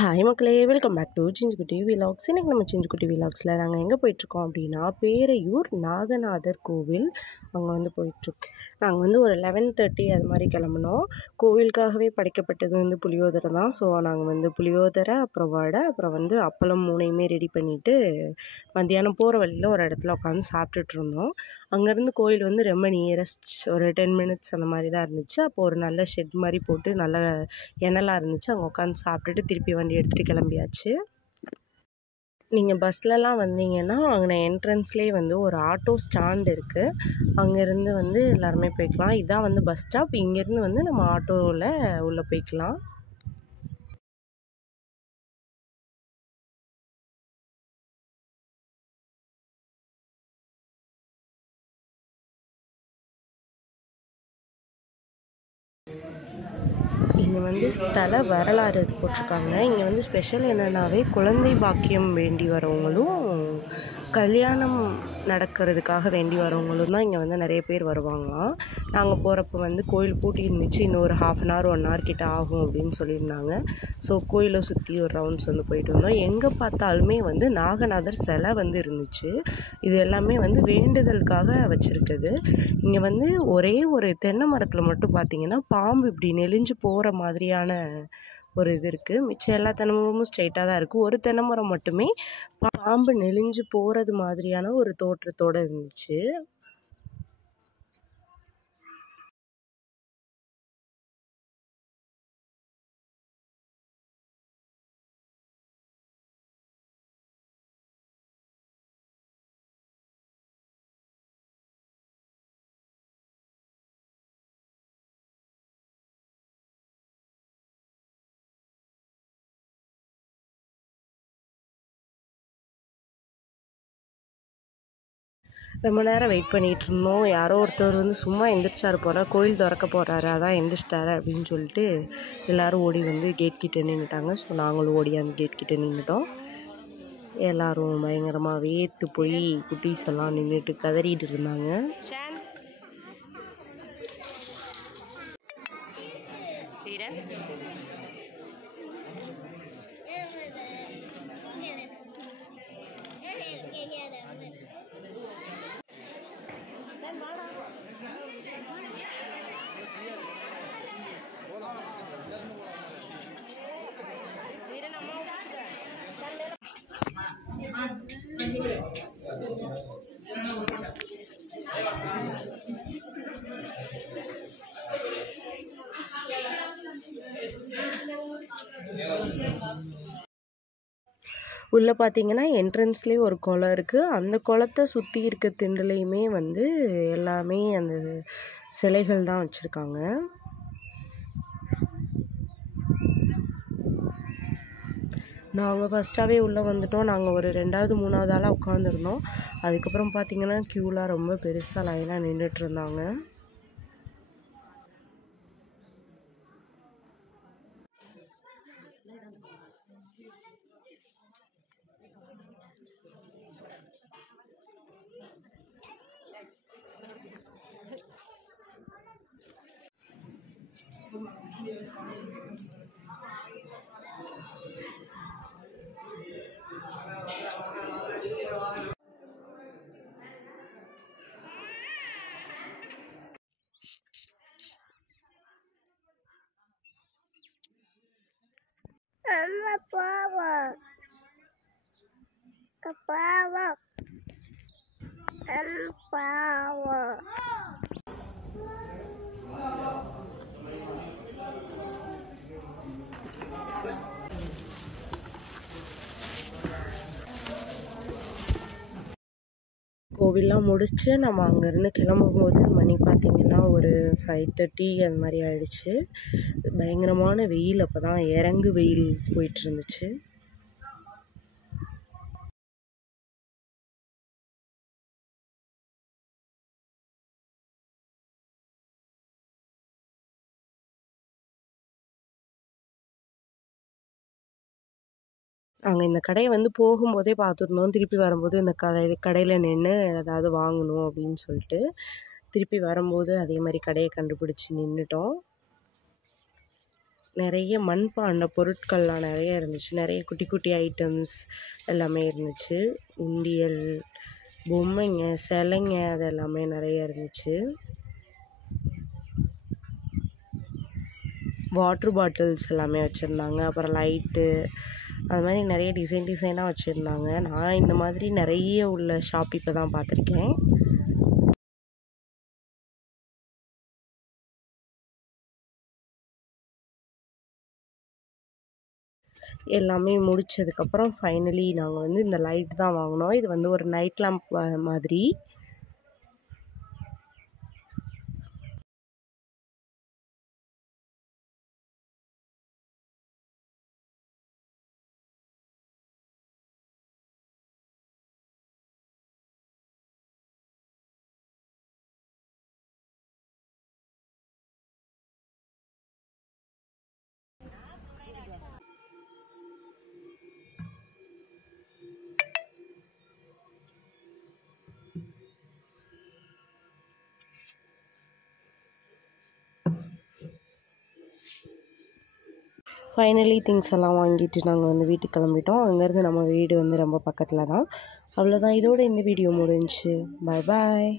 Hi மக்களே, welcome back to சிஞ்சுக்குட்டி vlogs. இன்றைக்கி நம்ம சிஞ்சுக்குட்டி விலாக்ஸில் நாங்கள் எங்கே போயிட்டுருக்கோம் அப்படின்னா, பேரையூர் நாகநாதர் கோவில் அங்கே போயிட்டுருக்கு. நாங்கள் ஒரு 11:30 அது மாதிரி கிளம்புனோம். கோவிலுக்காகவே படைக்கப்பட்டது புளியோதரை தான். ஸோ நாங்கள் புளியோதரை, அப்புறம் வடை, அப்புறம் அப்பளம் 3யுமே ரெடி பண்ணிவிட்டு மத்தியானம் போகிற வழியில் ஒரு இடத்துல உட்காந்து சாப்பிட்டுட்டு இருந்தோம். அங்கேருந்து கோயில் ரொம்ப நியரஸ்ட் ஒரு 10 மினிட்ஸ் அந்த மாதிரி தான் இருந்துச்சு. அப்போது ஒரு நல்ல ஷெட் மாதிரி போட்டு நல்ல எண்ணெய்லாம் இருந்துச்சு. அங்கே உட்காந்து சாப்பிட்டுட்டு திருப்பி வண்டி எடுத்துகிட்டு கிளம்பியாச்சு. நீங்கள் பஸ்லலாம் வந்தீங்கன்னா அங்கே என்ட்ரன்ஸ்லேயே ஒரு ஆட்டோ ஸ்டாண்ட் இருக்குது. அங்கேருந்து எல்லாருமே போய்க்கலாம். இதுதான் பஸ் ஸ்டாப். இங்கேருந்து நம்ம ஆட்டோவில் உள்ளே போய்க்கலாம். இங்கே ஸ்தல வரலாறு போட்டிருக்காங்க. இங்கே ஸ்பெஷல் என்னென்னாவே குழந்தை பாக்கியம் வேண்டி வரவங்களும் கல்யாணம் நடக்கிறதுக்காக வேண்டி வரவங்களும் தான் இங்கே நிறைய பேர் வருவாங்களாம். நாங்கள் போகிறப்ப கோயில் பூட்டி இருந்துச்சு. இன்னும் ஒரு 1/2 hour 1 hour கிட்ட ஆகும் அப்படின்னு சொல்லியிருந்தாங்க. ஸோ கோயிலை சுற்றி ஒரு ரவுண்ட்ஸ் போயிட்டு வந்தோம். எங்கே பார்த்தாலுமே நாகநாதர் சிலை இருந்துச்சு. இது எல்லாமே வேண்டுதலுக்காக வச்சுருக்குது. இங்கே ஒரே ஒரு தென்னை மரத்தில் மட்டும் பார்த்திங்கன்னா பாம்பு இப்படி நெளிஞ்சு போகிற மாதிரியான ஒரு இது இருக்குது. மிச்சம் எல்லா தென்னை மரமும் ஸ்ட்ரைட்டாக தான் இருக்குது. ஒரு தென்னை மரம் மட்டுமே பாம்பு நெளிஞ்சு போகிறது மாதிரியான ஒரு தோற்றத்தோடு இருந்துச்சு. ரொம்ப நேரம் வெயிட் பண்ணிகிட்டு இருந்தோம். யாரோ ஒருத்தர் சும்மா எந்திரிச்சார் போல், கோயில் திறக்க போகிறாரு, அதான் எந்திரிச்சிட்டாரு அப்படின்னு சொல்லிட்டு எல்லோரும் ஓடி கேட் கிட்டே நின்றுட்டாங்க. ஸோ நாங்களும் ஓடி அந்த கேட் கிட்டே நின்றுட்டோம். எல்லோரும் பயங்கரமாக வேர்த்து போய் குட்டீஸ் எல்லாம் நின்றுட்டு கதறிட்டு இருந்தாங்க. உள்ளே பார்த்தீங்கன்னா என்ட்ரன்ஸ்லேயே ஒரு குளம் இருக்குது. அந்த குளத்தை சுற்றி இருக்க திண்டுலையுமே எல்லாமே அந்த சிலைகள் தான் வச்சுருக்காங்க. நாங்கள் ஃபஸ்ட்டாகவே உள்ளே வந்துட்டோம். நாங்கள் ஒரு 2வது 3வது ஆளாக உட்காந்துருந்தோம். அதுக்கப்புறம் பார்த்திங்கன்னா க்யூலாம் ரொம்ப பெருசாக லைனாக நின்றுட்டுருந்தாங்க. கோவில்லாம் முடித்து நம்ம அங்கேருந்து கிளம்பும்போது மணி பார்த்திங்கன்னா ஒரு 5:30 அது மாதிரி ஆகிடுச்சு. பயங்கரமான வெயில். அப்போ தான் இறங்கு வெயில் போயிட்டுருந்துச்சு. நாங்கள் இந்த கடையை போகும்போதே பார்த்துருந்தோம். திருப்பி வரும்போது இந்த கடையில் நின்று ஏதாவது வாங்கணும் அப்படின்னு சொல்லிட்டு திருப்பி வரும்போது அதே மாதிரி கடையை கண்டுபிடிச்சி நின்றுட்டோம். நிறைய மண்பாண்ட பொருட்கள்லாம் நிறைய இருந்துச்சு. நிறைய குட்டி குட்டி ஐட்டம்ஸ் எல்லாமே இருந்துச்சு. உண்டியல், பொம்மைங்க, சிலைங்க அது எல்லாமே நிறைய இருந்துச்சு. வாட்ரு பாட்டில்ஸ் எல்லாமே வச்சுருந்தாங்க. அப்புறம் லைட்டு அது மாதிரி நிறைய டிசைனாக வச்சுருந்தாங்க. நான் இந்த மாதிரி நிறைய உள்ள ஷாப் இப்போ தான் பார்த்துருக்கேன். எல்லாமே முடித்ததுக்கப்புறம் ஃபைனலி நாங்கள் வந்து இந்த லைட் தான் வாங்கினோம். இது வந்து ஒரு நைட் லேம்ப் மாதிரி. ஃபைனலி திங்ஸ் எல்லாம் வாங்கிட்டு நாங்கள் வந்து வீட்டுக்கு கிளம்பிட்டோம். அங்கேருந்து நம்ம வீடு வந்து ரொம்ப பக்கத்தில் தான். அவ்வளோதான், இதோட இந்த வீடியோ முடிஞ்சுச்சு. பாய் பாய்.